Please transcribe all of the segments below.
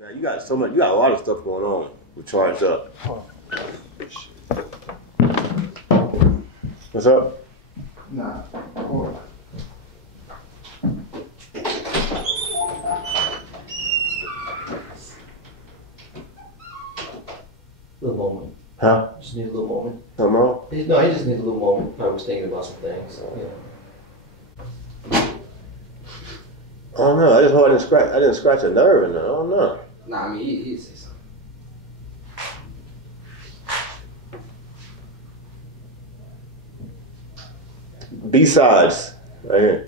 Now you got so much. You got a lot of stuff going on with Charged Up. What's up? Nah. Hold on. Little moment. Huh? Just need a little moment. Something wrong? No, he just needs a little moment. I was thinking about some things. Yeah. I don't know. I just hope I didn't scratch a nerve in there. I don't know. Nah, I mean, he'd say something. B-sides, right here.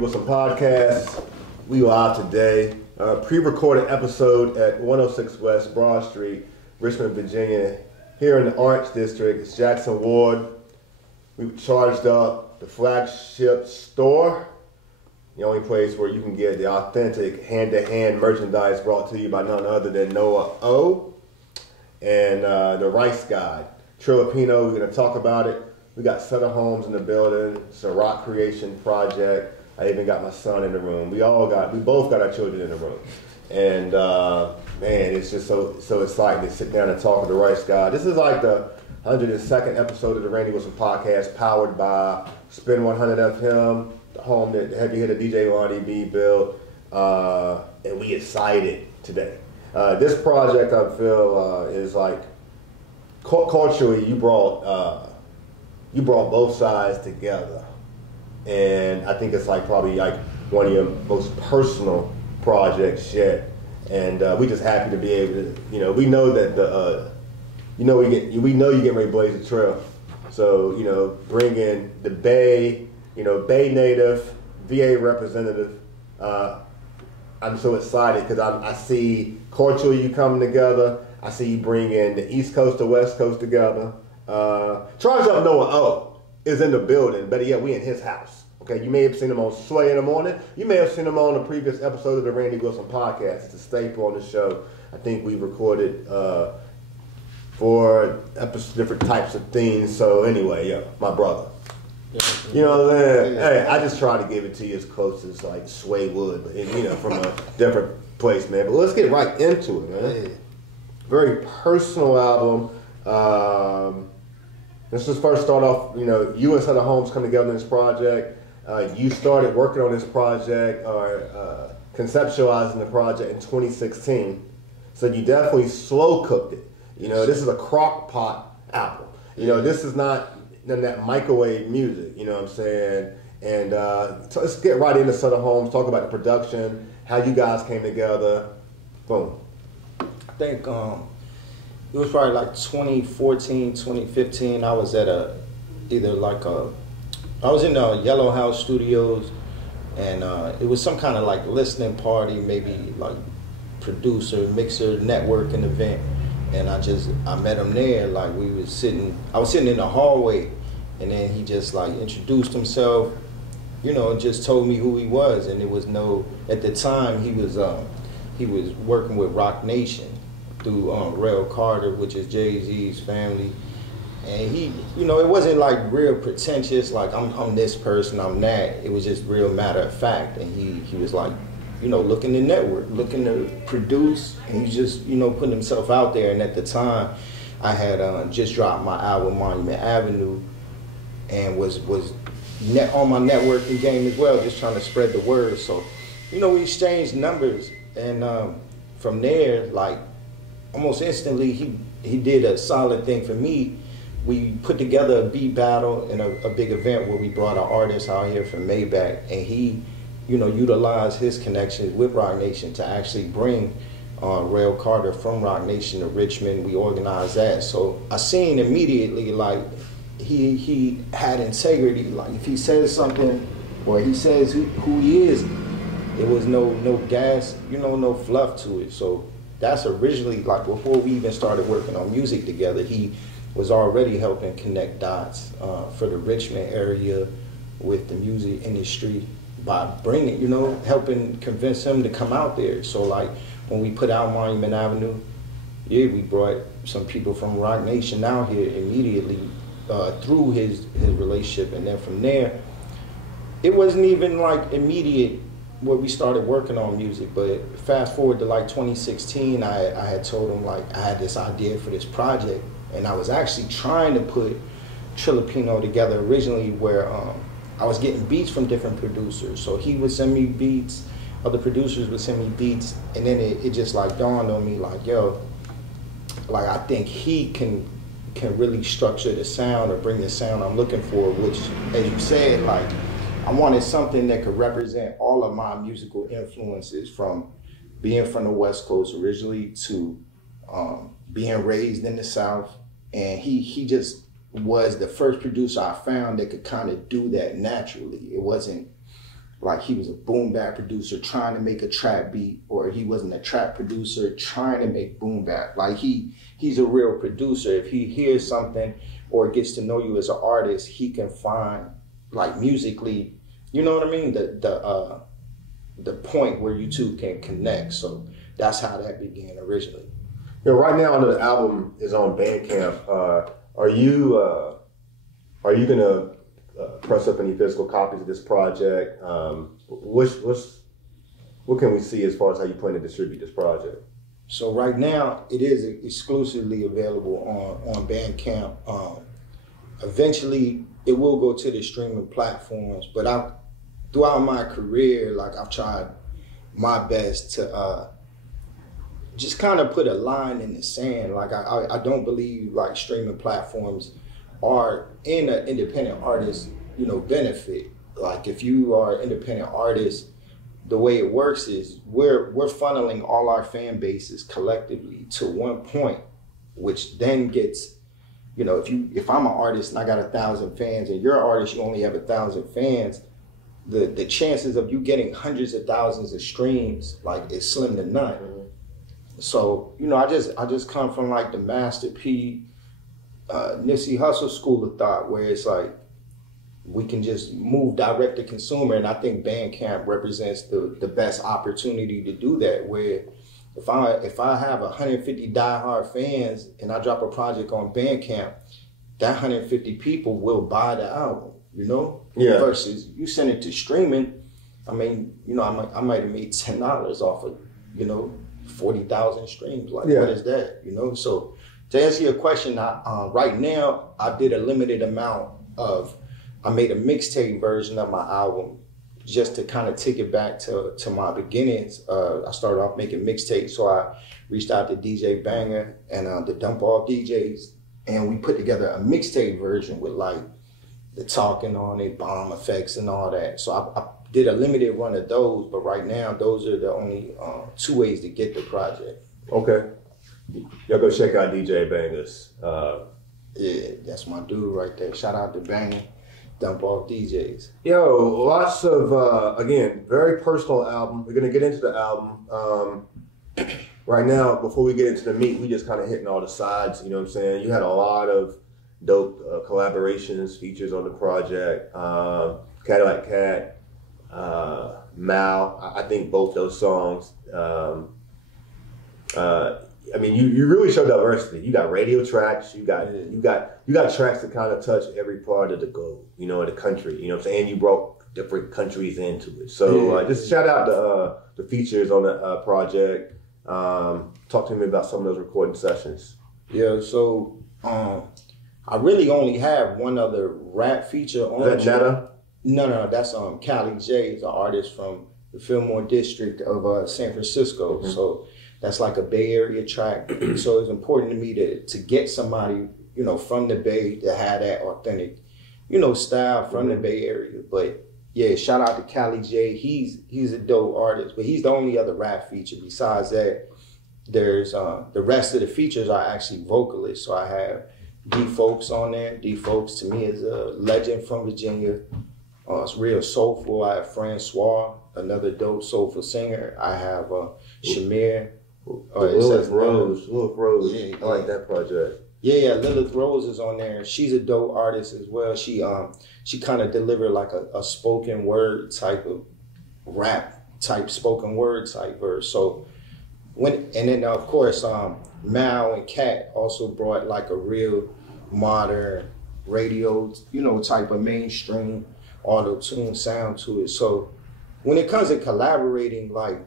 With some podcasts. We are out today. Pre-recorded episode at 106 West Broad Street, Richmond, Virginia. Here in the Arts District, it's Jackson Ward. We've Charged Up, the flagship store. The only place where you can get the authentic hand-to-hand merchandise brought to you by none other than Noah O. And the Rice Guide. Trillipino, we're going to talk about it. We got Sutter Homes in the building. It's a rock creation project. I even got my son in the room. We both got our children in the room. And man, it's just so exciting to sit down and talk with the Rice Guy. This is like the 102nd episode of the Randy Wilson podcast, powered by Spin 100 FM, the home that the heavy hitter DJ Lonnie B built. And we excited today. This project, I feel, is like culturally, you brought both sides together. And I think it's like probably like one of your most personal projects yet. And we just happy to be able to, we know that we know you get ready to blaze a trail. So, bring in the Bay, Bay native, VA representative. I'm so excited because I see culturally you coming together. I see you bring in the East Coast to West Coast together. Charged Up Noah O is in the building. Better yet, we in his house. Okay, you may have seen him on Sway in the Morning. You may have seen him on a previous episode of the Randy Wilson podcast. It's a staple on the show. I think we recorded 4 different types of things. So anyway, yeah, my brother. You know what I'm saying? Hey, I just try to give it to you as close as like Sway would, but from a different place, man. But let's get right into it, man. Very personal album. Let's just first start off, you and Sutter Homes come together in this project. You started working on this project or conceptualizing the project in 2016. So you definitely slow cooked it. This is a crock pot album. This is not none of that microwave music, you know what I'm saying? And so let's get right into Sutter Homes, talk about the production, how you guys came together. Boom. I think it was probably like 2014, 2015. I was at I was in the Yellow House Studios, and it was some kind of like listening party, maybe like producer, mixer, networking event. And I met him there, like I was sitting in the hallway, and then he just like introduced himself, and just told me who he was. And it was at the time he was working with Rock Nation through Rail Carter, which is Jay-Z's family. And he, it wasn't like real pretentious, like I'm this person, I'm that. It was just real matter of fact. And he was like, looking to network, looking to produce, and he's just, putting himself out there. And at the time, I had just dropped my album Monument Avenue, and was on my networking game as well, just trying to spread the word. So you know, we exchanged numbers, and from there, like almost instantly, he did a solid thing for me. We put together a beat battle and a big event where we brought an artist out here from Maybach, and he, you know, utilized his connections with Rock Nation to actually bring Rail Carter from Rock Nation to Richmond. We organized that. So I seen immediately, like, he had integrity. Like, if he says something or he says who he is, there was no gas, you know, no fluff to it. So that's originally, like, before we even started working on music together, he was already helping connect dots for the Richmond area with the music industry by bringing, you know, helping convince him to come out there. So, like, when we put out Monument Avenue, yeah, we brought some people from Rock Nation out here immediately through his relationship. And then from there, it wasn't even like immediate where we started working on music, but fast forward to like 2016, I had told him, like, I had this idea for this project, and I was actually trying to put Trillipino together originally, where I was getting beats from different producers. So he would send me beats, other producers would send me beats, and then it just like dawned on me, like, yo, like, I think he can really structure the sound or bring the sound I'm looking for, which, as you said, like, I wanted something that could represent all of my musical influences, from being from the West Coast originally to being raised in the South. And he just was the first producer I found that could kind of do that naturally. It wasn't like he was a boom bap producer trying to make a trap beat, or he wasn't a trap producer trying to make boom bap. Like, he's a real producer. If he hears something or gets to know you as an artist, he can find, like, musically, you know what I mean, the point where you two can connect. So that's how that began originally. You know, right now, the album is on Bandcamp. Are you gonna press up any physical copies of this project? What can we see as far as how you plan to distribute this project? So right now, it is exclusively available on Bandcamp. Eventually, it will go to the streaming platforms, but throughout my career, like, I've tried my best to just kind of put a line in the sand. Like, I don't believe, like, streaming platforms are in an independent artist, you know, benefit. Like, if you are an independent artist, the way it works is we're funneling all our fan bases collectively to one point, which then gets, you know, if I'm an artist and I got 1,000 fans and you're an artist, you only have 1,000 fans, the chances of you getting hundreds of thousands of streams, like, is slim to none. So, you know, I just come from, like, the Master P, Nipsey Hussle school of thought, where it's like we can just move direct to consumer, and I think Bandcamp represents the best opportunity to do that. Where if I have 150 diehard fans and I drop a project on Bandcamp, that 150 people will buy the album, you know? Yeah. Versus you send it to streaming, I mean, you know, I might have made $10 off of, you know, 40,000 streams. Like, yeah. What is that, you know? So to answer your question, right now, I did a limited amount I made a mixtape version of my album just to kind of take it back to my beginnings. I started off making mixtapes, so I reached out to DJ Banger and the Dump Off DJs, and we put together a mixtape version with, like, the talking on it, bomb effects and all that. So I did a limited run of those, but right now, those are the only 2 ways to get the project. Okay. Y'all go check out DJ Bangers. Yeah, that's my dude right there. Shout out to Banger, Dump Off DJs. Yo, lots of, again, very personal album. We're going to get into the album. Right now, before we get into the meat, we just kind of hitting all the sides, you know what I'm saying? You had a lot of dope collaborations, features on the project. Cadillac Cat, Mal, I think both those songs. I mean, you really show diversity. You got radio tracks. You got tracks that kind of touch every part of the globe, you know, of the country. You know what I'm saying? You brought different countries into it. So just shout out the features on the project. Talk to me about some of those recording sessions. Yeah. So I really only have one other rap feature on. Is that Netta? No, that's Cali J, is an artist from the Fillmore district of San Francisco. So that's like a Bay Area track. So it's important to me to get somebody, you know, from the Bay to have that authentic, you know, style from the Bay Area. But yeah, shout out to Cali J. He's a dope artist, but he's the only other rap feature. Besides that, there's the rest of the features are actually vocalists. So I have D Folks on there. D Folks to me is a legend from Virginia. It's real soulful. I have Francois, another dope soulful singer. I have Shamir. Lilith Rose. Yeah, I like that project. Yeah, Lilith Rose is on there. She's a dope artist as well. She kind of delivered like a spoken word type of rap type spoken word type verse. So and then of course Mal and Kat also brought like a real modern radio, you know, type of mainstream auto-tune sound to it. So when it comes to collaborating, like,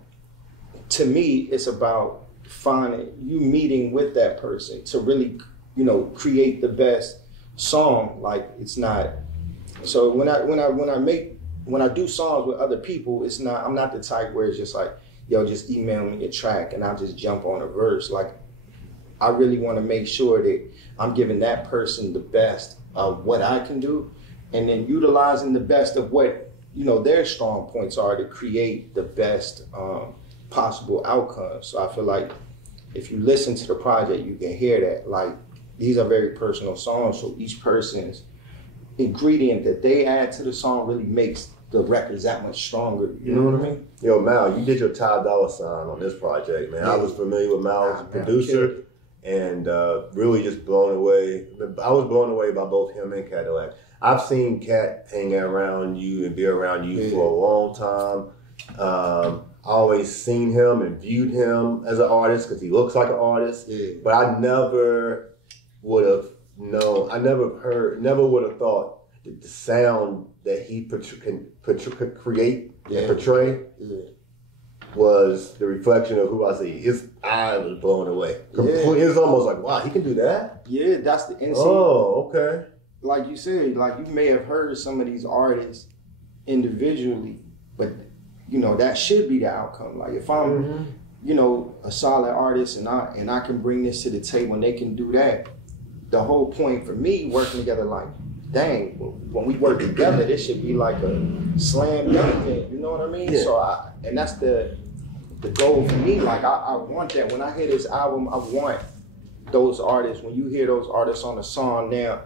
to me, it's about you meeting with that person to really, you know, create the best song. Like, it's not, so when I do songs with other people, I'm not the type where it's just like, yo, just email me a track and I'll just jump on a verse. Like, I really want to make sure that I'm giving that person the best of what I can do, and then utilizing the best of what, you know, their strong points are to create the best possible outcome. So I feel like if you listen to the project, you can hear that, like, these are very personal songs, so each person's ingredient that they add to the song really makes the records that much stronger. You know what I mean? Yo, Mal, you did your Ty Dolla Sign on this project, man. I was familiar with Mal as a producer, and really just blown away. I was blown away by both him and Cadillac. I've seen Cat hang around you and be around you for a long time. I always seen him and viewed him as an artist because he looks like an artist. But I never would have known. I never would have thought that the sound that he could create and portray was the reflection of who I see. His eye was blown away. It was almost like, wow, he can do that? Yeah, that's the NC. Oh, okay. Like you said, like, you may have heard some of these artists individually, but, you know, that should be the outcome. Like, if I'm, you know, a solid artist and I can bring this to the table and they can do that, the whole point for me working together, like, dang, when we work together, this should be like a slam dunk thing. You know what I mean? Yeah. So and that's the goal for me. Like, I want that. When I hear this album, I want those artists. When you hear those artists on a song now,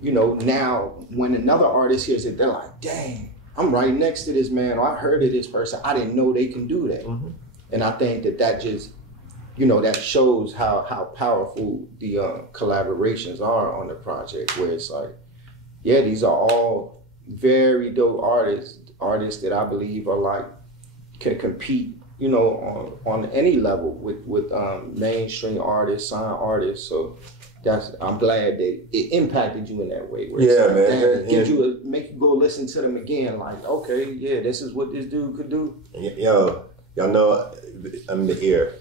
you know, now when another artist hears it, they're like, dang, I'm right next to this man, or I heard of this person. I didn't know they can do that. And I think that just, you know, that shows how powerful the collaborations are on the project, where it's like, yeah, these are all very dope artists that I believe are like, can compete, you know, on any level with mainstream artists, signed artists. So I'm glad that it impacted you in that way. Where yeah, like, man. Make you go listen to them again. Like, okay, yeah, this is what this dude could do. Yo, y'all know I'm the ear.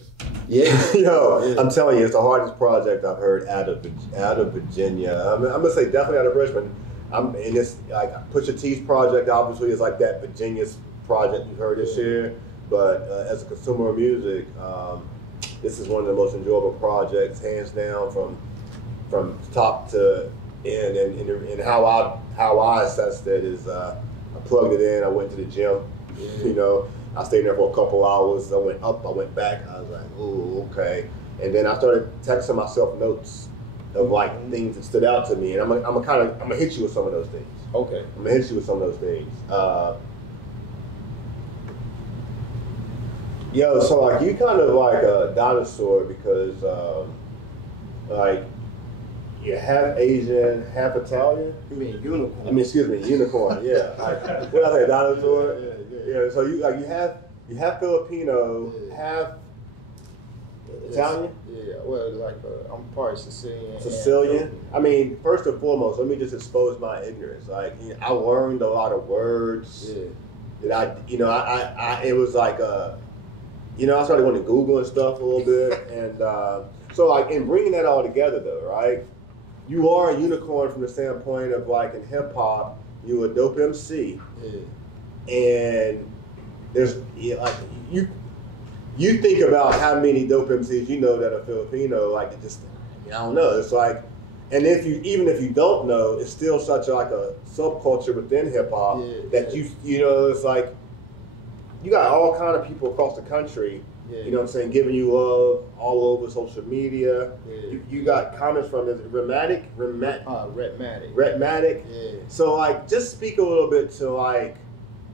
Yeah. Yo, yeah. I'm telling you, it's the hardest project I've heard out of Virginia. I'm gonna say definitely out of Richmond. And it's like Pusha T's project. Obviously, is like that Virginia's project you heard this year. But as a consumer of music, this is one of the most enjoyable projects, hands down, from top to end. And how I assessed it is, I plugged it in. I went to the gym. You know, I stayed there for a couple hours. I went up, I went back. I was like, ooh, okay. And then I started texting myself notes of like things that stood out to me, and I'm gonna hit you with some of those things. Okay. I'm gonna hit you with some of those things. Yo, so like you kind of like a dinosaur because like you're half Asian, half Italian. You mean unicorn? I mean, excuse me, unicorn. Yeah. Like, what I say, dinosaur? Yeah. So you have Filipino, half Italian. Yeah. Well, like I'm part Sicilian. Sicilian. I mean, first and foremost, let me just expose my ignorance. Like, you know, I learned a lot of words that I it was like you know, I started going to Google and stuff a little bit, and so like in bringing that all together though, right? You are a unicorn from the standpoint of like in hip hop, you a dope MC, and there's like you think about how many dope MCs you know that are Filipino, like it just, I don't know. It's like, and even if you don't know, it's still such like a subculture within hip hop that you know, it's like you got all kind of people across the country. Yeah. You know what I'm saying, giving you love all over social media. Yeah. You got comments from Rematic. Yeah. So like, just speak a little bit to like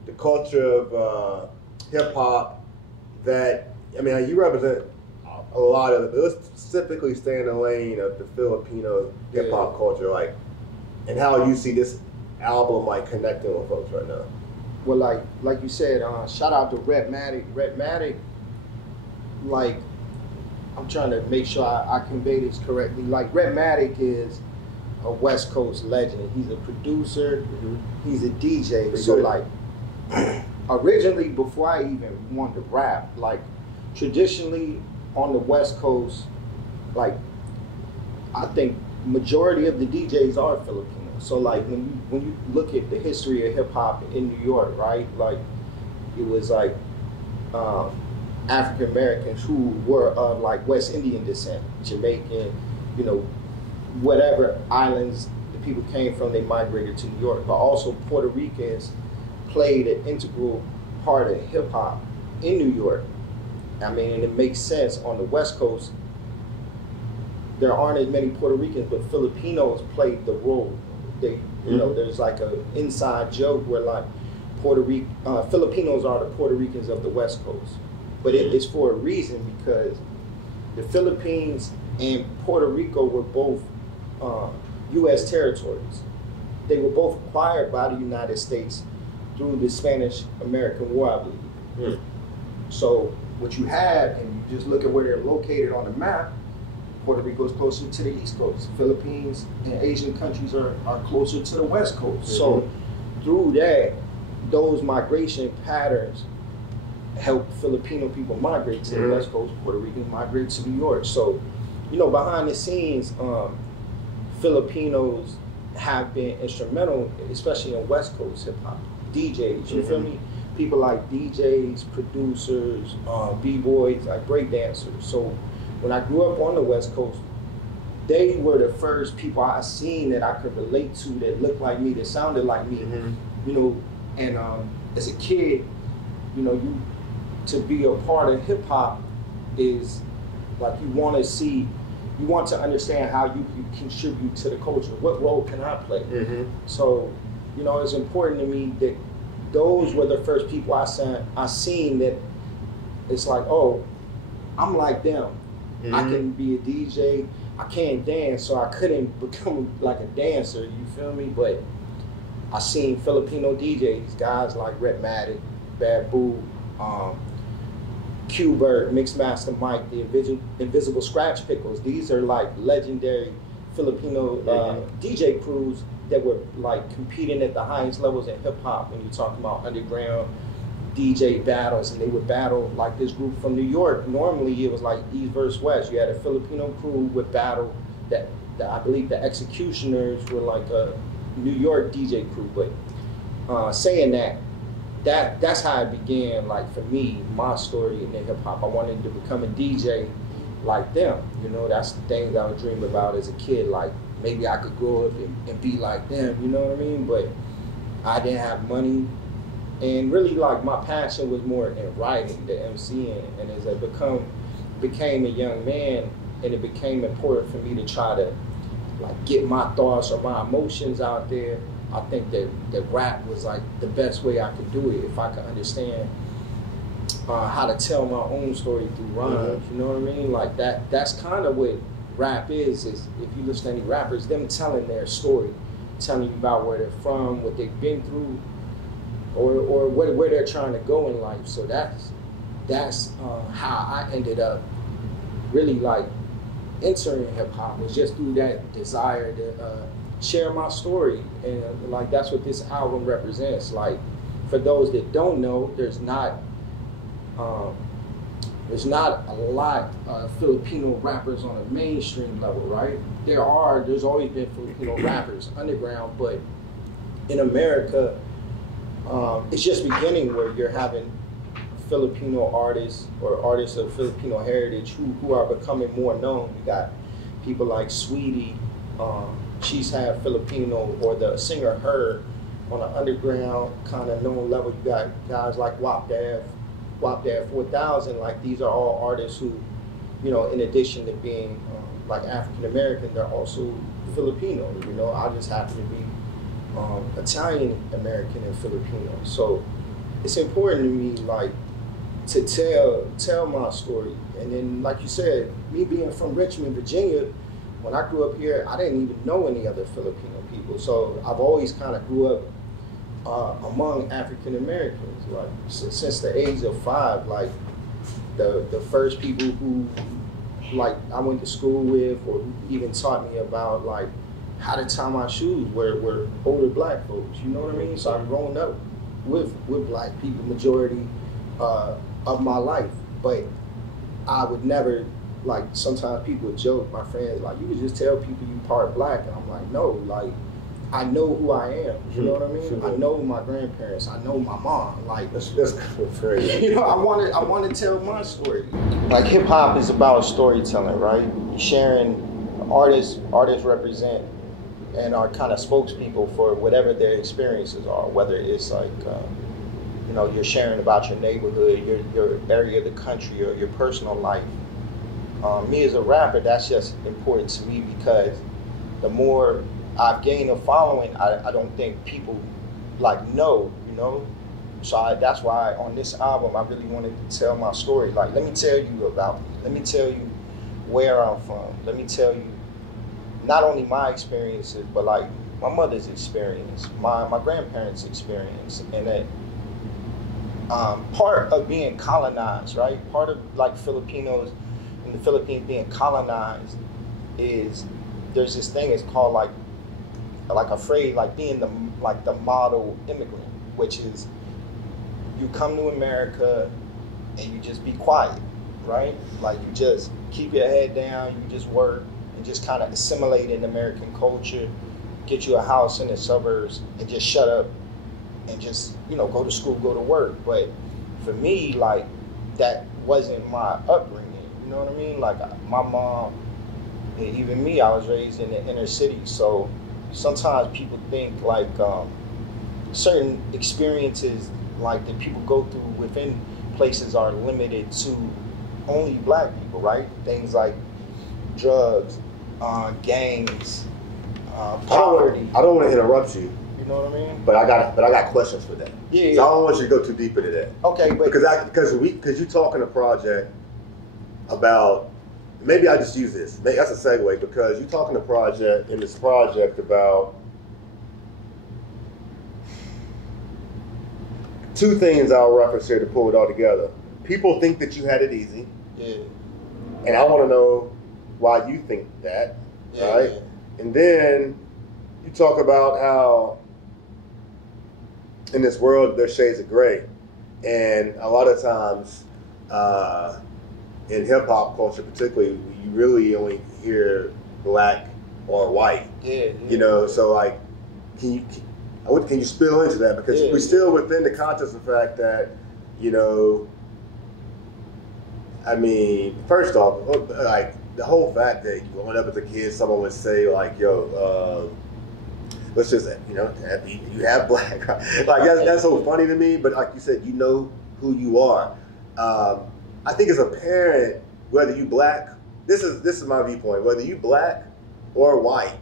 the culture of hip hop that, I mean, you represent a lot of it, but let's specifically stay in the lane of the Filipino hip hop culture, like, and how you see this album like connecting with folks right now. Well, like you said, shout out to Redmatic. Redmatic, like, I'm trying to make sure I convey this correctly. Like, Redmatic is a West Coast legend. He's a producer. He's a DJ. Pretty so good. like, originally, before I even wanted to rap, like, traditionally on the West Coast, like, I think majority of the DJs are Filipino. So like, when you look at the history of hip hop in New York, right? Like, it was like African Americans who were of like West Indian descent, Jamaican, you know, whatever islands the people came from, they migrated to New York. But also Puerto Ricans played an integral part of hip hop in New York. I mean, and it makes sense on the West Coast. There aren't as many Puerto Ricans, but Filipinos played the role. They, you know, there's like a inside joke where like Filipinos are the Puerto Ricans of the West Coast, but it's for a reason, because the Philippines and Puerto Rico were both U.S. territories. They were both acquired by the United States through the Spanish-American War, I believe. So what you had, and you just look at where they're located on the map, Puerto Rico is closer to the East Coast. Philippines and Asian countries are closer to the West Coast. So through that, those migration patterns help Filipino people migrate to the West Coast. Puerto Ricans migrate to New York. So, you know, behind the scenes, Filipinos have been instrumental, especially in West Coast hip hop. DJs, you feel me? People like DJs, producers, b-boys, like breakdancers. So when I grew up on the West Coast, they were the first people I seen that I could relate to, that looked like me, that sounded like me, you know. And as a kid, you know, to be a part of hip hop is like, you want to understand how you can contribute to the culture. What role can I play? So, you know, it's important to me that those were the first people I seen that it's like, oh, I'm like them. I can be a DJ. I can't dance, so I couldn't become like a dancer, you feel me? But I seen Filipino DJs, guys like Redmatic, Bad Boo, Q-Bert, Mixmaster Mike, the Invisible Scratch Pickles. These are like legendary Filipino DJ crews that were like competing at the highest levels in hip hop when you're talking about underground DJ battles, and they would battle like this group from New York. Normally it was like East versus West. You had a Filipino crew would battle that I believe the Executioners were like a New York DJ crew. But saying that's how it began, like for me, my story in the hip hop. I wanted to become a DJ like them. You know, that's the things I would dream about as a kid. Like maybe I could grow up and be like them, you know what I mean? But I didn't have money. And really, like, my passion was more in writing, the MCing. And as I became a young man, and it became important for me to try to, like, get my thoughts or my emotions out there, I think that rap was, like, the best way I could do it, if I could understand how to tell my own story through rhymes, you know what I mean? Like, that's kind of what rap is if you listen to any rappers, them telling their story, telling you about where they're from, what they've been through, or where they're trying to go in life. So that's how I ended up really like entering hip hop, was just through that desire to share my story. And like that's what this album represents. Like for those that don't know, there's not a lot of Filipino rappers on a mainstream level, right? There's always been Filipino rappers underground, but in America, it's just beginning where you're having Filipino artists or artists of Filipino heritage who are becoming more known. You got people like Sweetie, she's half Filipino, or the singer Her on an underground kind of known level. You got guys like Wapdad 4000. Like these are all artists who, you know, in addition to being like African American, they're also Filipino. You know, I just happen to be Italian American and Filipino. So it's important to me, like, to tell my story. And then, like you said, me being from Richmond, Virginia, when I grew up here, I didn't even know any other Filipino people. So I've always kind of grew up among African Americans. Like since the age of 5, like the first people who like I went to school with, or who even taught me about like how to tie my shoes were older black folks. You know what I mean? So I've grown up with black people majority of my life, but I would never, like, sometimes people would joke, my friends, like, you could just tell people you part black, and I'm like, no, like, I know who I am. You know what I mean? I know my grandparents. I know my mom. Like, that's very, you know, I want to tell my story. Like, hip hop is about storytelling, right? Sharing. Artists represent and are kind of spokespeople for whatever their experiences are. Whether it's like, you know, you're sharing about your neighborhood, your area of the country, or your personal life. Me as a rapper, that's just important to me because the more I've gained a following, I don't think people like know, you know. So that's why on this album I really wanted to tell my story. Like, let me tell you about me. Let me tell you where I'm from. Let me tell you not only my experiences, but like my mother's experience, my grandparents' experience, and that part of being colonized, right? Part of like Filipinos in the Philippines being colonized is there's this thing it's called like a phrase, like being the model immigrant, which is you come to America and you just be quiet, right? Like you just keep your head down, you just work and just kind of assimilate in American culture, get you a house in the suburbs and just shut up and just, you know, go to school, go to work. But for me, like, that wasn't my upbringing, you know what I mean? Like my mom, and even me, I was raised in the inner city, so sometimes people think like certain experiences like that people go through within places are limited to only black people, right? Things like drugs, gangs, poverty. I don't want to interrupt you. You know what I mean? But I got questions for that. Yeah. So I don't want you to go too deep into that. Okay, but because you talking a project about, maybe I just use this. Maybe that's a segue, because you talking in this project about two things I'll reference here to pull it all together. People think that you had it easy. Yeah. And I want to know why you think that, right? Yeah. And then you talk about how in this world there's shades of gray, and a lot of times in hip hop culture, particularly, you really only hear black or white. Yeah. You know, so like, can you spill into that, because we're still within the context of the fact that, you know, I mean, first off, like the whole fact that growing up as a kid, someone would say like, "Yo, let's just, you know, you have black." Like that's so funny to me. But like you said, you know who you are. I think as a parent, whether you black, this is my viewpoint. Whether you black or white,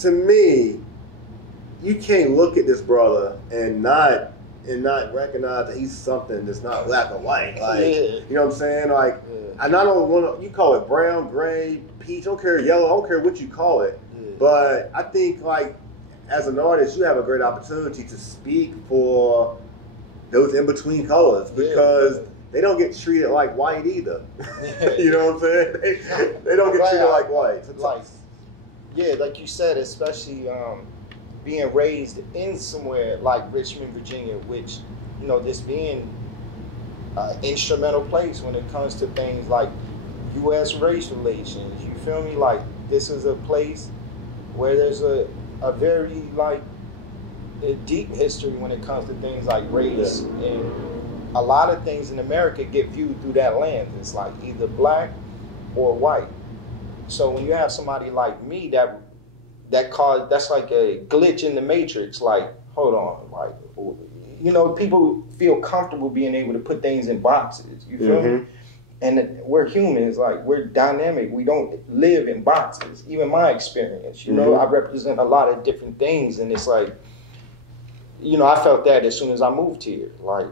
to me, you can't look at this brother and not recognize that he's something that's not black or white. Like, you know what I'm saying? Like, and I don't want to, you call it brown, gray, peach, I don't care, yellow, I don't care what you call it. But I think, like, as an artist, you have a great opportunity to speak for those in-between colors, because they don't get treated like white either. You know what I'm saying? They don't get treated like white. Like, yeah, like you said, especially being raised in somewhere like Richmond, Virginia, which, you know, this being an instrumental place when it comes to things like U.S. race relations. You feel me? Like, this is a place where there's a very, like, a deep history when it comes to things like race, and a lot of things in America get viewed through that lens. It's like either black or white. So when you have somebody like me that's like a glitch in the matrix. Like, hold on, like, you know, people feel comfortable being able to put things in boxes. You feel me? And we're humans, like, we're dynamic. We don't live in boxes. Even my experience, you know, I represent a lot of different things, and it's like, you know, I felt that as soon as I moved here. Like,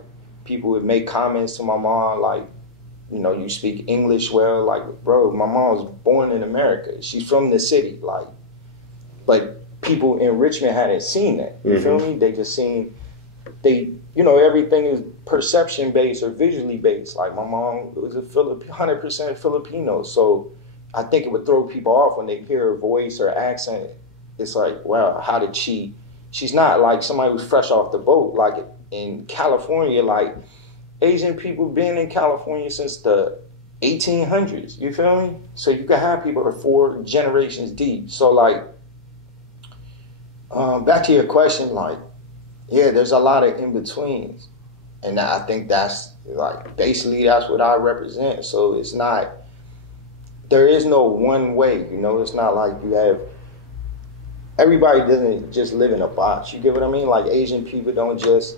people would make comments to my mom, like, you know, you speak English well. Like, bro, my mom was born in America. She's from the city, like, but people in Richmond hadn't seen that. You feel me? They just seen, you know, everything is perception based or visually based. Like, my mom was 100% Filipino, so I think it would throw people off when they hear her voice or accent. It's like, wow, how did she's not like somebody who's fresh off the boat. Like, in California, like, Asian people been in California since the 1800s, you feel me? So you can have people that are 4 generations deep. So, like, back to your question, like, yeah, there's a lot of in-betweens. And I think that's, like, basically that's what I represent. So it's not, there is no one way, you know? It's not like you have, everybody doesn't just live in a box. You get what I mean? Like, Asian people don't just,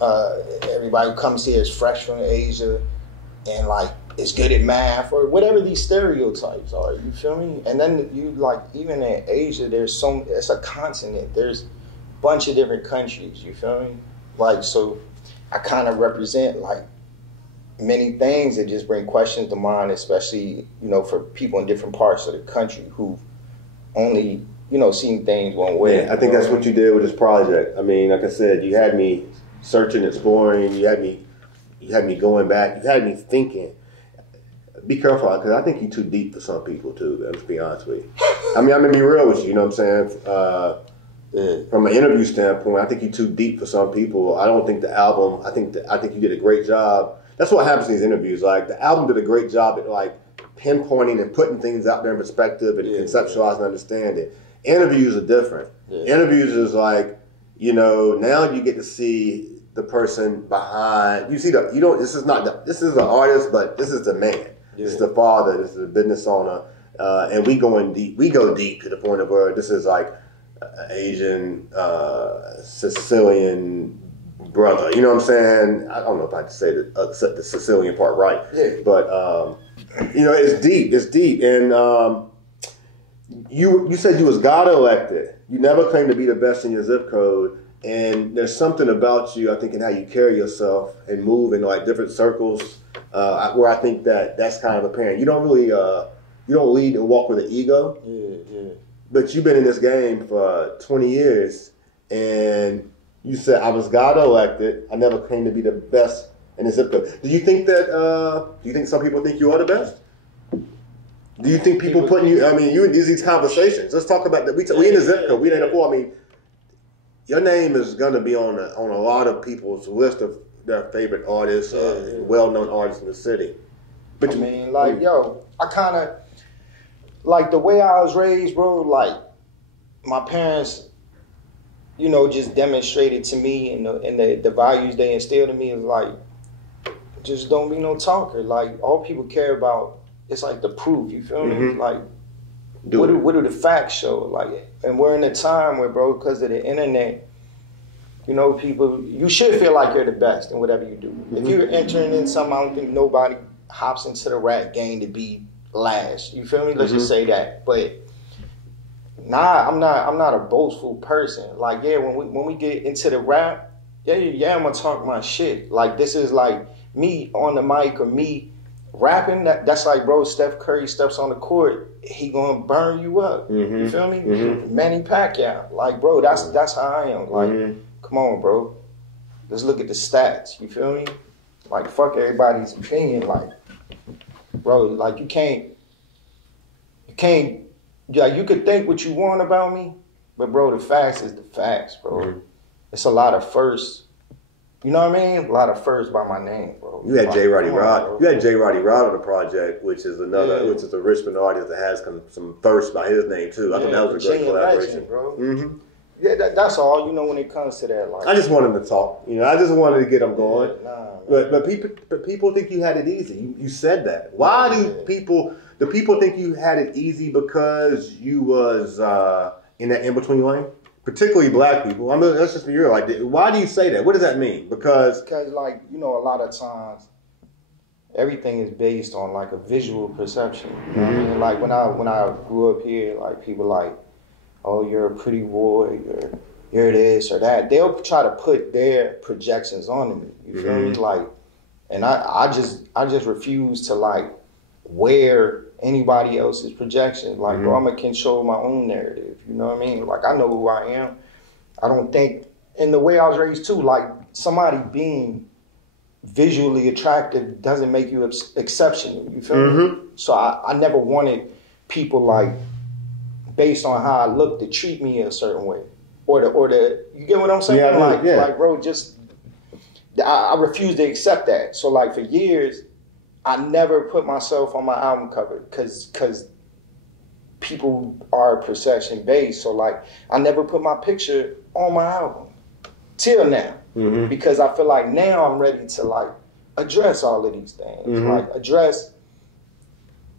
everybody who comes here is fresh from Asia and, like, is good at math or whatever these stereotypes are, you feel me? And then you, like, even in Asia, it's a continent. There's a bunch of different countries, you feel me? Like, so I kind of represent, like, many things that just bring questions to mind, especially, you know, for people in different parts of the country who only, you know, seen things one way. Yeah, I think that's what you did with this project. I mean, like I said, you had me searching, exploring, you had me going back, you had me thinking. Be careful, because I think you're too deep for some people too. Let's be honest with you. I mean, I'm gonna be real with you. You know what I'm saying? From an interview standpoint, I think you're too deep for some people. I don't think the album. I think you did a great job. That's what happens in these interviews. Like, the album did a great job at, like, pinpointing and putting things out there in perspective and conceptualizing and understanding. Interviews are different. Interviews is like, you know, now you get to see the person behind. You see this is the artist, but this is the man. This is the father. This is the business owner, and we go deep to the point of where this is like Asian, Sicilian brother. You know what I'm saying? I don't know if I can say the Sicilian part right, but you know, it's deep. It's deep, and you said you was God elected. You never claimed to be the best in your zip code. And there's something about you, I think, in how you carry yourself and move in, like, different circles, where I think that's kind of apparent. You don't really, you don't lead and walk with an ego. But you've been in this game for 20 years, and you said, I was God elected. I never claimed to be the best in the zip code. Do you think some people think you are the best? Do you think people putting you, I mean, you in these conversations, let's talk about that. We in the zip code. We ain't I mean, your name is going to be on a lot of people's list of their favorite artists, well-known artists in the city. But I mean, like, yo, I kind of, like, the way I was raised, bro, like, my parents, you know, just demonstrated to me and the values they instilled in me is, like, just don't be no talker. Like, all people care about is, like, the proof, you feel me? Like, what do the facts show? Like, and we're in a time where, bro, because of the internet, you know, you should feel like you're the best in whatever you do. If you're entering in something, I don't think nobody hops into the rap game to be last. You feel me? Let's just say that. But nah, I'm not a boastful person. Like, yeah, when we get into the rap, yeah, I'm gonna talk my shit. Like, this is like me on the mic or me rapping. That's like, bro, Steph Curry steps on the court, he gonna burn you up. You feel me? Manny Pacquiao. Like, bro, that's how I am. Like, come on, bro. Let's look at the stats. You feel me? Like, fuck everybody's opinion. Like, bro, like, you can't, yeah, you could think what you want about me, but, bro, the facts is the facts, bro. It's a lot of firsts. You know what I mean? A lot of firsts by my name, bro. You had J. Roddy Rod. You had J. Roddy Rod on the project, which is which is a Richmond artist that has some firsts by his name too. I thought that was a great collaboration, legend, bro. Yeah, that's all. You know, when it comes to that, like I just wanted to talk. You know, I just wanted to get them going. Nah, but people think you had it easy. You said that. Why do people think you had it easy because you was in that in between lane? Particularly black people. I mean, let's just be real. Like, why do you say that? What does that mean? Because like, you know, a lot of times everything is based on like a visual perception. You know what I mean? Like when I grew up here, like people like, oh, you're a pretty boy, you're this or that. They'll try to put their projections on me. You feel me? Like, and I just refuse to like wear anybody else's projections. Like, bro, I'm gonna control my own narrative. You know what I mean? Like, I know who I am. I don't think, in the way I was raised too, like somebody being visually attractive doesn't make you exceptional. You feel me? So I never wanted people like, based on how I look, to treat me a certain way, or the you get what I'm saying? Yeah, like bro, just I refuse to accept that. So like for years, I never put myself on my album cover because people are perception based. So like I never put my picture on my album till now because I feel like now I'm ready to like address all of these things, like address.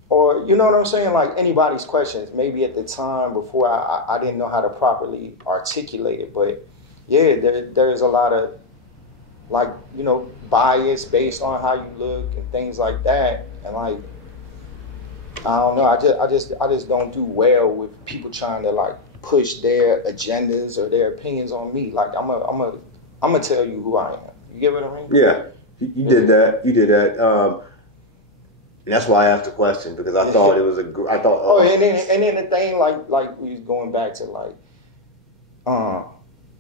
Or, you know what I'm saying? Like anybody's questions. Maybe at the time before I didn't know how to properly articulate it. But yeah, there's a lot of like, you know, bias based on how you look and things like that. And like, I don't know. I just don't do well with people trying to like push their agendas or their opinions on me. Like I'm gonna tell you who I am. You get what I mean? Yeah, you did that. You did that. And that's why I asked the question, because I thought it was and then the thing like we was going back to like,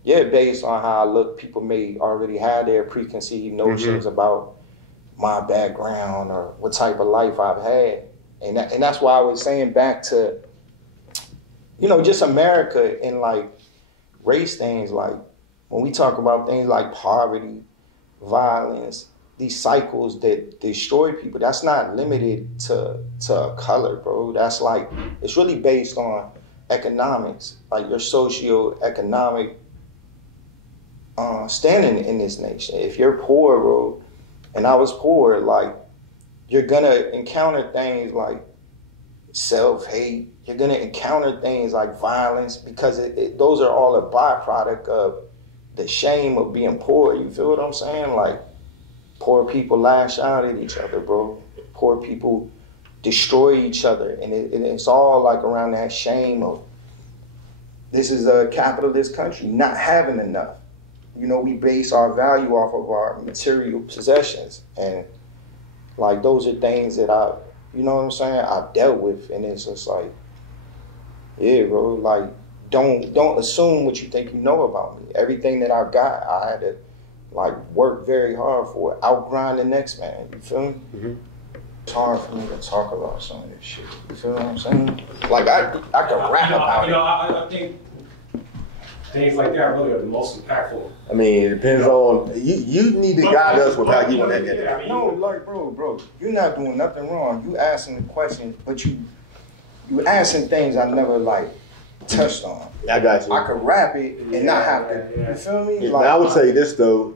based on how I look, people may already have their preconceived notions about my background or what type of life I've had, and that's why I was saying back to, you know, just America and like race things. Like when we talk about things like poverty, violence, these cycles that destroy people, that's not limited to color, bro. That's like, it's really based on economics, like your socio-economic standing in this nation. If you're poor, bro, and I was poor, like you're gonna encounter things like self-hate. You're gonna encounter things like violence because those are all a byproduct of the shame of being poor. You feel what I'm saying? Like, poor people lash out at each other, bro. Poor people destroy each other. And it's all like around that shame of, this is a capitalist country, not having enough. You know, we base our value off of our material possessions. And like, those are things that you know what I'm saying, I've dealt with. And it's just like, yeah, bro, like, don't assume what you think you know about me. Everything that I got, I had to like work very hard for it, outgrind the next man. You feel me? It's hard for me to talk about some of this shit. You feel what I'm saying? Like I can rap about it. I think things like that really are the most impactful. I mean, it depends on you need to guide us with how you want that. Yeah, No, like bro, you're not doing nothing wrong. You asking the question, but you asking things I never like touched on. I got you. I could rap it and not have to. You feel me? Like, I would say this though,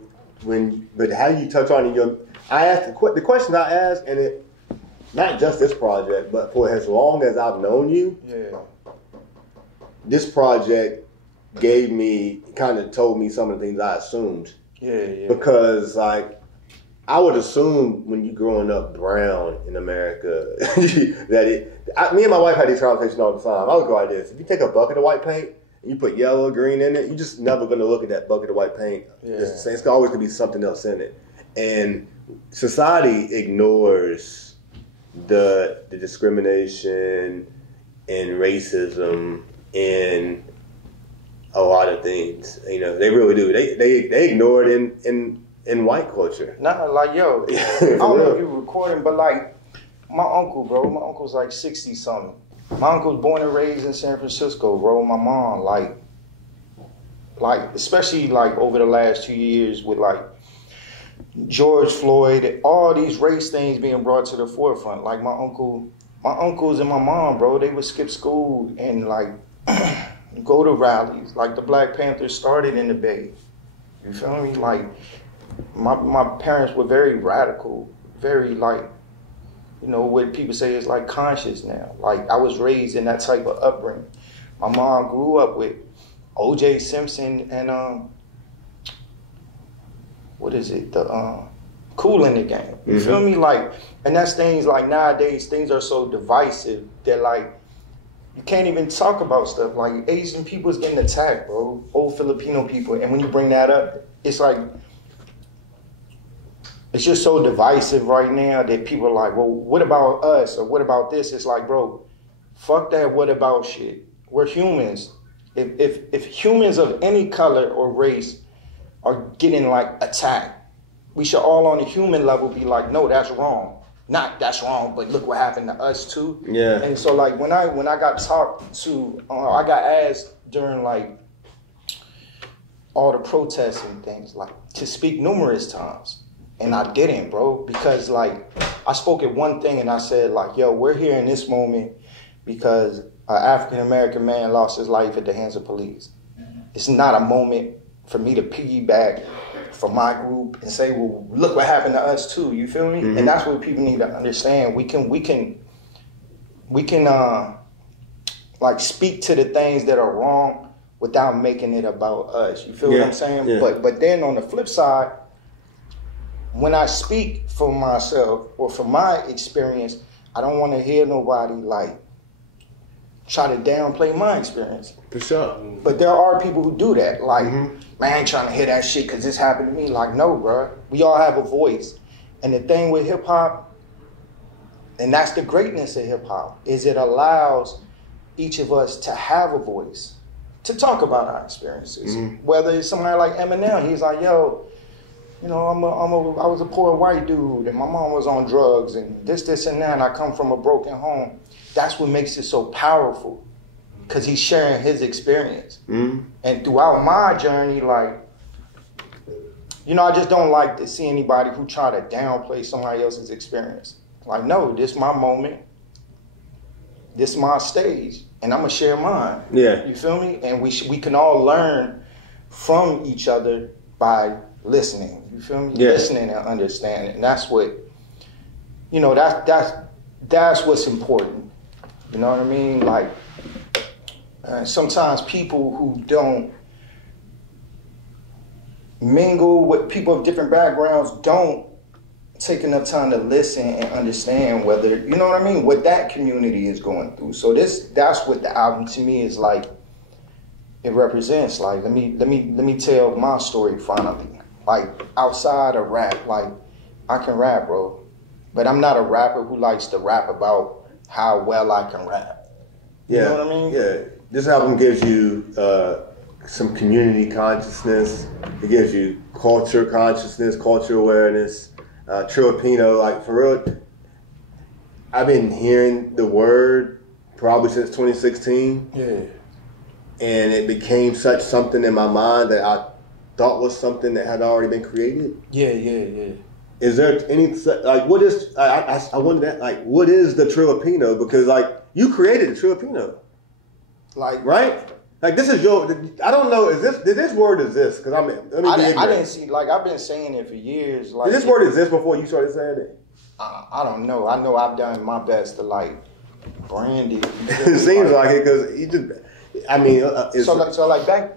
but how you touch on I asked the question I asked, and it not just this project, but for as long as I've known you, this project kind of told me some of the things I assumed. Yeah. Because like, I would assume when you growing up brown in America that me and my wife had these conversations all the time. I would go like this: if you take a bucket of white paint and you put yellow or green in it, you're just never going to look at that bucket of white paint. It's always going to be something else in it. And society ignores the discrimination and racism and a lot of things. You know, they really do. They ignore it in white culture. Nah, like, yo, I don't know if you're recording, but like, my uncle's like 60 something. My uncle's born and raised in San Francisco, bro. My mom, like, especially like over the last 2 years with like George Floyd, all these race things being brought to the forefront. Like my uncles and my mom, bro, they would skip school and like, go to rallies. Like the Black Panthers started in the Bay. You feel me? Like my parents were very radical, very like, you know, what people say is like conscious now. Like I was raised in that type of upbringing. My mom grew up with O.J. Simpson and what is it? The Kool in the Game. You feel me? Like, and that's things like nowadays things are so divisive that like you can't even talk about stuff. Like Asian people is getting attacked, bro. Old Filipino people, and when you bring that up, it's like it's just so divisive right now that people are like, well, what about us or what about this? It's like, bro, fuck that what about shit. We're humans. If humans of any color or race are getting like attacked, we should all on a human level be like, no, that's wrong. Not that's wrong, but look what happened to us too. Yeah. And so like when I got talked to, I got asked during like all the protests and things like to speak numerous times. And I didn't, bro, because like I spoke at one thing and I said like, yo, we're here in this moment because an African American man lost his life at the hands of police. It's not a moment for me to piggyback for my group and say, well, look what happened to us too. You feel me? And that's what people need to understand. We can like speak to the things that are wrong without making it about us. You feel what I'm saying? Yeah. But then on the flip side, when I speak for myself or from my experience, I don't want to hear nobody like try to downplay my experience. For sure. But there are people who do that. Like, man, I ain't trying to hear that shit because this happened to me. Like, no, bro. We all have a voice. And the thing with hip hop, and that's the greatness of hip hop, is it allows each of us to have a voice, to talk about our experiences. Whether it's somebody like Eminem, he's like, yo, you know, I was a poor white dude and my mom was on drugs and this and that, and I come from a broken home. That's what makes it so powerful, because he's sharing his experience. And throughout my journey, like, you know, I just don't like to see anybody who try to downplay somebody else's experience. Like, no, this is my moment. This is my stage, and I'm gonna share mine. Yeah. You feel me? And we can all learn from each other by listening. You feel me? Yeah. Listening and understanding. And that's what, you know, that's what's important. You know what I mean? Like, sometimes people who don't mingle with people of different backgrounds don't take enough time to listen and understand whether, you know what I mean, what that community is going through. So that's what the album to me is like. It represents. Like, let me tell my story finally. Like, outside of rap, like, I can rap, bro, but I'm not a rapper who likes to rap about how well I can rap. You know what I mean? Yeah. This album gives you some community consciousness. It gives you culture consciousness, culture awareness. Trillipino, like, for real, I've been hearing the word probably since 2016. Yeah. And it became such something in my mind that I thought was something that had already been created. Yeah. Is there any, like, what is, I wonder that, like, what is the Trillipino? Because, like, you created the Trillipino. Like, right? Like, this is your, I don't know, did this word exist? Because I didn't see, like, I've been saying it for years. Like, did this word exist before you started saying it? I don't know. I know I've done my best to, like, brand it. It seems like it, because you just, I mean, so back,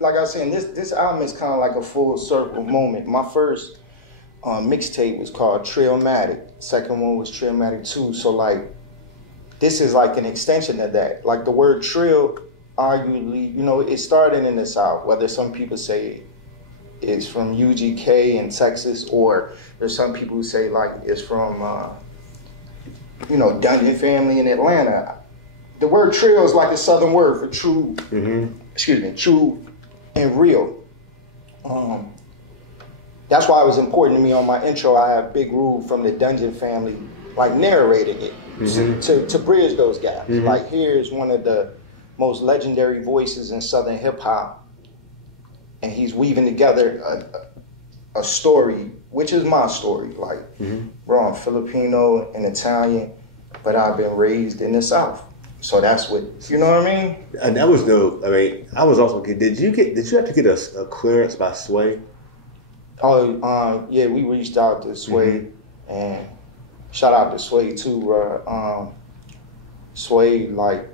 like I was saying, this album is kind of like a full circle moment. My first mixtape was called Trillmatic. Second one was Trillmatic 2. So, like, this is like an extension of that. Like, the word trill, arguably, you know, it started in the South. Whether some people say it's from UGK in Texas, or there's some people who say, like, it's from, you know, Dungeon Family in Atlanta. The word trill is like a Southern word for true, true and real. That's why it was important to me on my intro. I have Big Rube from the Dungeon Family, like, narrating it to bridge those gaps. Like, here's one of the most legendary voices in Southern hip hop, and he's weaving together a story, which is my story. Like, bro, I'm Filipino and Italian, but I've been raised in the South. So that's what, you know what I mean? And that was dope. I mean, I was also did you have to get a clearance by Sway? Oh, yeah, we reached out to Sway, and shout out to Sway too, bro. Sway, like,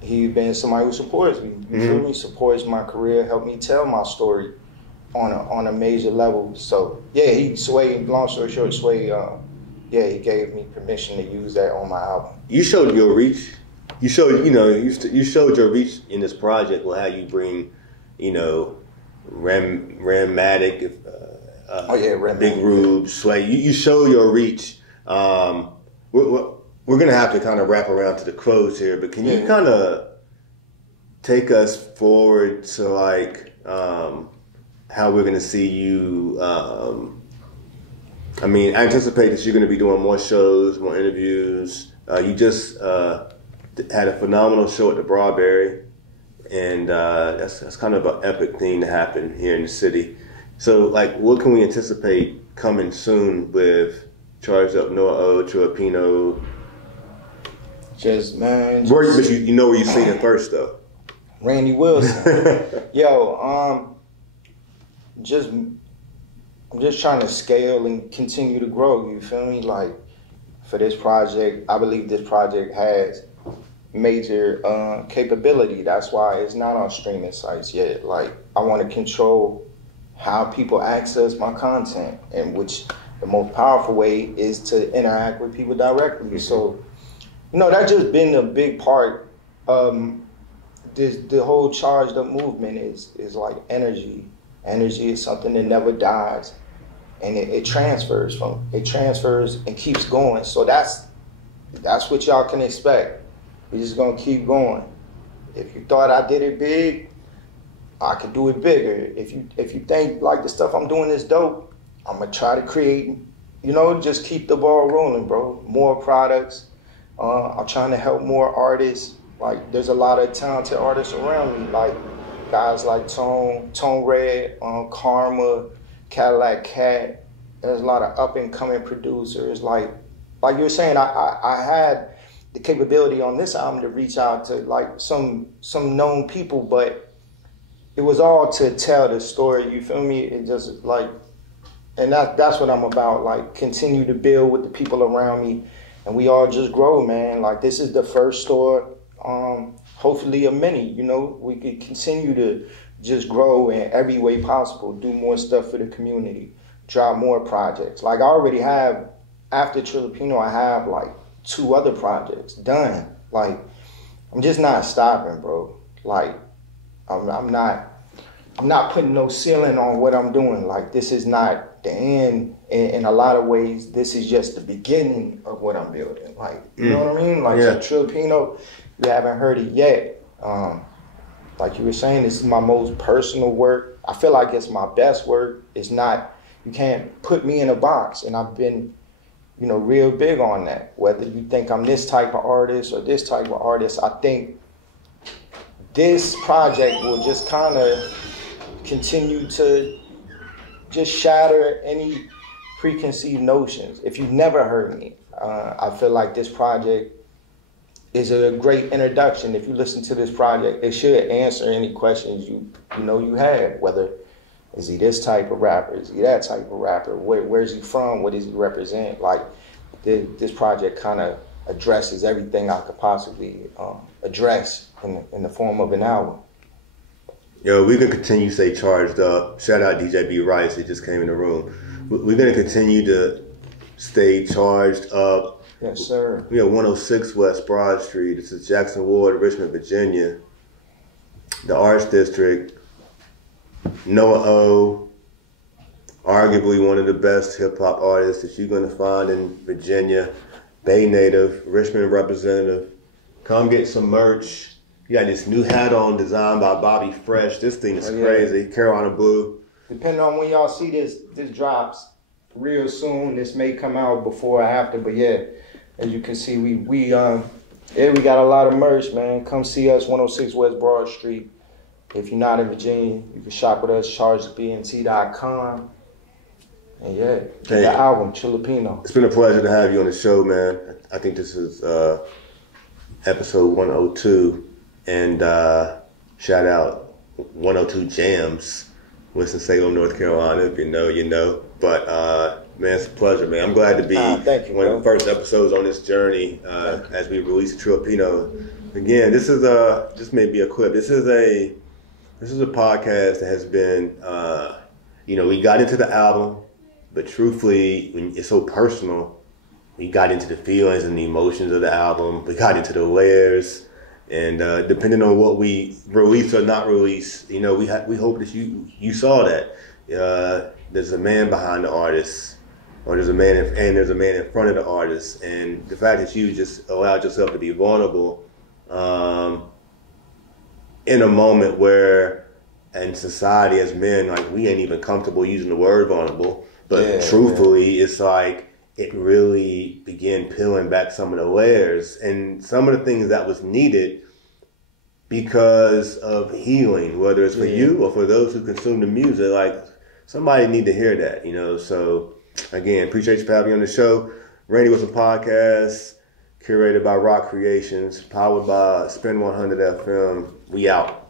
he's been somebody who supports me. You feel me? Supports my career, helped me tell my story on a major level. So yeah, Sway. Long story short, Sway. Yeah, he gave me permission to use that on my album. You showed your reach. You showed you showed your reach in this project with how you bring, Rammatic, Rammatic. Big Rube, Sway. You show your reach. We're gonna have to kind of wrap around to the close here, but can you kind of take us forward to like how we're gonna see you? I mean, I anticipate that you're gonna be doing more shows, more interviews. You just had a phenomenal show at the Broadberry, and that's kind of an epic thing to happen here in the city. So, like, what can we anticipate coming soon with Charged Up, Noah O, Trillipino? But you know where you seen it first, though. Randy Wilson. Yo, I'm just trying to scale and continue to grow. You feel me? Like, for this project, I believe this project has major capability. That's why it's not on streaming sites yet. Like, I want to control how people access my content, and which the most powerful way is to interact with people directly. So, that's just been a big part. The whole Charged Up movement is like energy. Energy is something that never dies, and it transfers and keeps going. So that's what y'all can expect. We're just gonna keep going. If you thought I did it big, I could do it bigger. If you think like the stuff I'm doing is dope, I'm gonna try to create. Just keep the ball rolling, bro. More products. I'm trying to help more artists. Like, there's a lot of talented artists around me, like guys like Tone Red, Karma, Cadillac Cat. There's a lot of up and coming producers. Like you were saying, I had the capability on this album to reach out to like some known people, but it was all to tell the story. You feel me? It just like, and that's what I'm about. Like, continue to build with the people around me, and we all just grow, man. Like, this is the first store, hopefully of many. We could continue to just grow in every way possible, do more stuff for the community, drop more projects. Like, I already have, after Trillipino, I have like 2 other projects done. Like, I'm just not stopping, bro. Like, I'm not putting no ceiling on what I'm doing. Like, this is not the end. In a lot of ways, this is just the beginning of what I'm building. Like, you know what I mean? Like, so Trillipino, you haven't heard it yet. Like you were saying, this is my most personal work. I feel like it's my best work. It's not, you can't put me in a box. And I've been, real big on that. Whether you think I'm this type of artist or this type of artist, I think this project will just kind of continue to just shatter any preconceived notions. If you've never heard me, I feel like this project is a great introduction. If you listen to this project, it should answer any questions you had. Whether is he this type of rapper, is he that type of rapper, where's he from, what does he represent? Like, this project kind of addresses everything I could possibly address in the form of an album. Yo, we're going to continue to stay charged up. Shout out DJ B. Rice, he just came in the room. We're going to continue to stay charged up. Yes, sir. We are 106 West Broad Street. This is Jackson Ward, Richmond, Virginia. The Arts District. Noah O, arguably one of the best hip-hop artists that you're going to find in Virginia. Bay native, Richmond representative. Come get some merch. You got this new hat on designed by Bobby Fresh. This thing is crazy. Carolina Blue. Depending on when y'all see this drops real soon. This may come out before or after, but yeah, as you can see, we got a lot of merch, man. Come see us, 106 West Broad Street. If you're not in Virginia, you can shop with us, chargedbnt.com. And yeah, the album, Trillipino. It's been a pleasure to have you on the show, man. I think this is episode 102, and shout out 102 Jams, Winston-Salem, North Carolina. If you know, you know. But man, it's a pleasure, man. I'm glad to be Thank you, one of bro. the first episodes on this journey as we release Trillipino. Again, this is just maybe a clip. This is a podcast that has been, we got into the album, but truthfully, when it's so personal. We got into the feelings and the emotions of the album. We got into the layers, and depending on what we release or not release, we hope that you saw that. There's a man behind the artist, or there's a man in front of the artist, and the fact that you just allowed yourself to be vulnerable in a moment where, in society as men, like we ain't even comfortable using the word vulnerable, but truthfully, it's like. It really began peeling back some of the layers and some of the things that was needed because of healing, whether it's for you or for those who consume the music. Like somebody need to hear that, So again, appreciate you for having me on the show. Randy was a podcast curated by Rock Creations, powered by Spin 100 FM. We out.